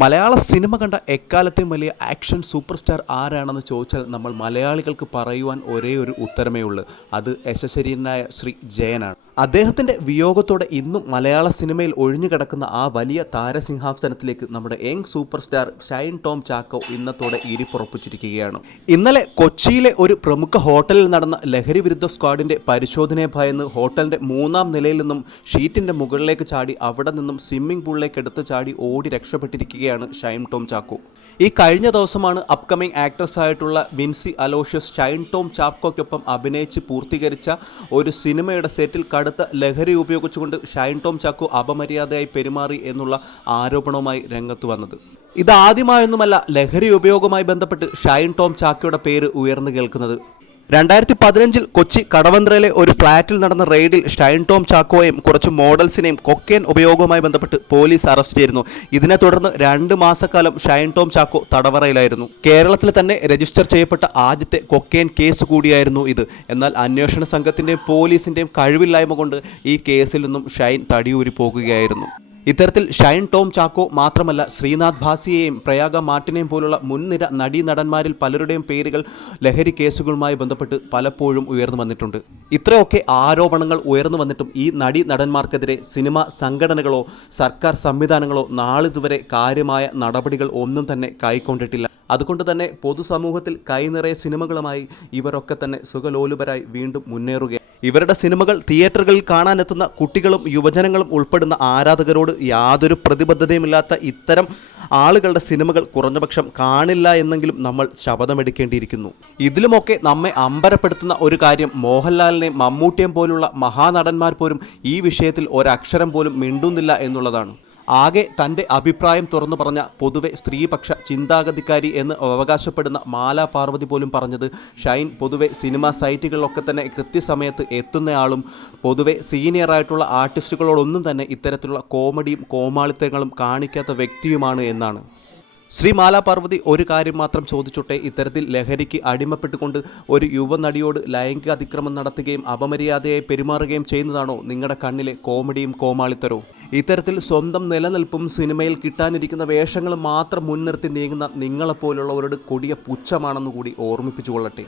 മലയാള cinema കണ്ട എക്കാലത്തെയും വലിയ ആക്ഷൻ സൂപ്പർ സ്റ്റാർ ആരാണെന്ന് ചോദിച്ചാൽ നമ്മൾ മലയാളികൾക്ക് പറയുവാൻ ഒരേ ഒരു ഉത്തരമേ ഉള്ളൂ. അത് യശശരീരനായ ശ്രീ ജയനാണ്. അദ്ദേഹത്തിൻ്റെ വിയോഗത്തോടെ ഇന്നും മലയാള സിനിമയിൽ ഒഴിഞ്ഞുകിടക്കുന്ന ആ വലിയ താരസിംഹാസനത്തിലേക്ക് നമ്മുടെ young super star Shine Tom Chacko ഇന്നത്തോടെ ഇരിപ്പുറപ്പിച്ചിരിക്കുകയാണ്. ഇന്നലെ കൊച്ചിയിലെ ഒരു പ്രമുഖ ഹോട്ടലിൽ നടന്ന ലഹരി വിരുദ്ധ സ്ക്വാഡിൻ്റെ പരിശോധനയെ ഭയന്ന് ഹോട്ടലിൻ്റെ 3-ാം നിലയിൽ നിന്നും ഷീറ്റിൻ്റെ മുകളിലേക്ക് ചാടി അവിടെ നിന്നും സ്വിമ്മിംഗ് പൂളിലേക്ക് എടുത്ത് ചാടി ഓടി രക്ഷപ്പെട്ടിരിക്കുകയാണ് ഷൈൻ ടോം ചാക്കോ. ഈ കഴിഞ്ഞ ദിവസമാണ് അപ്കമിംഗ് ആക്ട്രസ് ആയിട്ടുള്ള വിൻസി അലോഷ്യസ് ഷൈൻ ടോം ചാക്കോയ്ക്കൊപ്പം അഭിനയിച്ച് പൂർത്തീകരിച്ച ഒരു സിനിമയുടെ സെറ്റിൽ കടുത്ത ലഹരി ഉപയോഗിച്ചുകൊണ്ട് ഷൈൻ ടോം ചാക്കോ അപമര്യാദയായി പെരുമാറി എന്നുള്ള ആരോപണവുമായി രംഗത്ത് വന്നത്. ഇതാദ്യമായൊന്നുമല്ല ലഹരി ഉപയോഗവുമായി ബന്ധപ്പെട്ട് ഷൈൻ ടോം ചാക്കോയുടെ പേര് ഉയർന്നു കേൾക്കുന്നത്. 2015 കൊച്ചി കടവന്ത്രയിലെ ഒരു ഫ്ളാറ്റിൽ നടന്ന റെയ്ഡിൽ ഷൈൻ ടോം ചാക്കോയെയും കുറച്ച് മോഡൽസിനെയും കൊക്കെയിൻ ഉപയോഗവുമായി ബന്ധപ്പെട്ട് പോലീസ് അറസ്റ്റ് ചെയ്തിരുന്നു. ഇതിനെ തുടർന്ന് 2 മാസക്കാലം ഷൈൻ ടോം ചാക്കോ തടവറയിലായിരുന്നു. കേരളത്തിൽ തന്നെ രജിസ്റ്റർ ചെയ്യപ്പെട്ട ആദ്യത്തെ കൊക്കെയിൻ കേസ് കൂടിയായിരുന്നു ഇത്. എന്നാൽ അന്വേഷണ സംഘത്തിൻ്റെയും പോലീസിൻ്റെയും കഴിവില്ലായ്മ കൊണ്ട് ഈ കേസിൽ നിന്നും ഷൈൻ തടിയൂരി പോകുകയായിരുന്നു. ഇത്തരത്തിൽ ഷൈൻ ടോം ചാക്കോ മാത്രമല്ല ശ്രീനാഥ് ഭാസിയെയും പ്രയാഗ മാർട്ടിനെയും പോലുള്ള മുൻനിര നടീനടന്മാരിൽ പലരുടെയും പേരുകൾ ലഹരി കേസുകളുമായി ബന്ധപ്പെട്ട് പലപ്പോഴും ഉയർന്നു വന്നിട്ടുണ്ട്. ഇത്രയൊക്കെ ആരോപണങ്ങൾ ഉയർന്നു വന്നിട്ടും ഈ നടന്മാർക്കെതിരെ സിനിമാ സംഘടനകളോ സർക്കാർ സംവിധാനങ്ങളോ നാളിതുവരെ കാര്യമായ നടപടികൾ ഒന്നും തന്നെ കൈക്കൊണ്ടിട്ടില്ല. അതുകൊണ്ട് തന്നെ പൊതുസമൂഹത്തിൽ കൈനിറയെ സിനിമകളുമായി ഇവരൊക്കെ തന്നെ സുഖലോലുപരായി വീണ്ടും മുന്നേറുകയാണ്. ഇവരുടെ സിനിമകൾ തിയേറ്ററുകളിൽ കാണാനെത്തുന്ന കുട്ടികളും യുവജനങ്ങളും ഉൾപ്പെടുന്ന ആരാധകരോട് യാതൊരു പ്രതിബദ്ധതയുമില്ലാത്ത ഇത്തരം ആളുകളുടെ സിനിമകൾ കുറഞ്ഞപക്ഷം കാണില്ല എന്നെങ്കിലും നമ്മൾ ശപഥമെടുക്കേണ്ടിയിരിക്കുന്നു. ഇതിലുമൊക്കെ നമ്മെ അമ്പരപ്പെടുത്തുന്ന ഒരു കാര്യം മോഹൻലാലിനെയും മമ്മൂട്ടിയെയും പോലുള്ള മഹാനടന്മാർ പോലും ഈ വിഷയത്തിൽ ഒരക്ഷരം പോലും മിണ്ടുന്നില്ല എന്നുള്ളതാണ്. ആകെ തൻ്റെ അഭിപ്രായം തുറന്നു പറഞ്ഞ പൊതുവെ സ്ത്രീപക്ഷ ചിന്താഗതിക്കാരി എന്ന് അവകാശപ്പെടുന്ന മാലാ പാർവതി പോലും പറഞ്ഞത് ഷൈൻ പൊതുവെ സിനിമാ സൈറ്റുകളിലൊക്കെ തന്നെ കൃത്യസമയത്ത് എത്തുന്നയാളും പൊതുവെ സീനിയറായിട്ടുള്ള ആർട്ടിസ്റ്റുകളോടൊന്നും തന്നെ ഇത്തരത്തിലുള്ള കോമഡിയും കോമാളിത്തങ്ങളും കാണിക്കാത്ത വ്യക്തിയുമാണ് എന്നാണ്. ശ്രീ മാലാ പാർവതി ഒരു കാര്യം മാത്രം ചോദിച്ചോട്ടെ, ഇത്തരത്തിൽ ലഹരിക്ക് അടിമപ്പെട്ടുകൊണ്ട് ഒരു യുവനടിയോട് ലൈംഗിക അതിക്രമം നടത്തുകയും അപമര്യാദയായി പെരുമാറുകയും ചെയ്യുന്നതാണോ നിങ്ങളുടെ കണ്ണിലെ കോമഡിയും കോമാളിത്തരവും? ഇത്തരത്തിൽ സ്വന്തം നിലനിൽപ്പും സിനിമയിൽ കിട്ടാനിരിക്കുന്ന വേഷങ്ങളും മാത്രം മുൻനിർത്തി നീങ്ങുന്ന നിങ്ങളെപ്പോലുള്ളവരോട് കൊടിയ പുച്ഛമാണെന്ന് കൂടി ഓർമ്മിപ്പിച്ചു കൊള്ളട്ടെ.